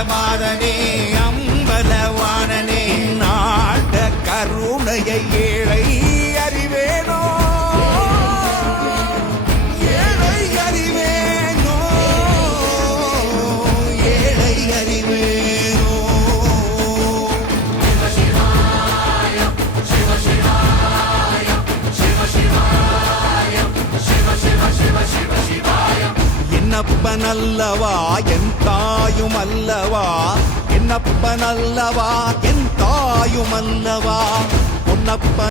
மாயமாதனே அம்பலவானனே நாட கருணையை ஏழை அறிவேனோ ஏழை அறிவேனோ ஏழை அறிவேனோ சிவ சிவாய சிவ சிவாய சிவ சிவ சிவ சிவ சிவாய என்னப்பனல்லவா என் தாயும் அல்லவா என்னப்பனல்லவா என் தாயும் அல்லவா பொன்னப்ப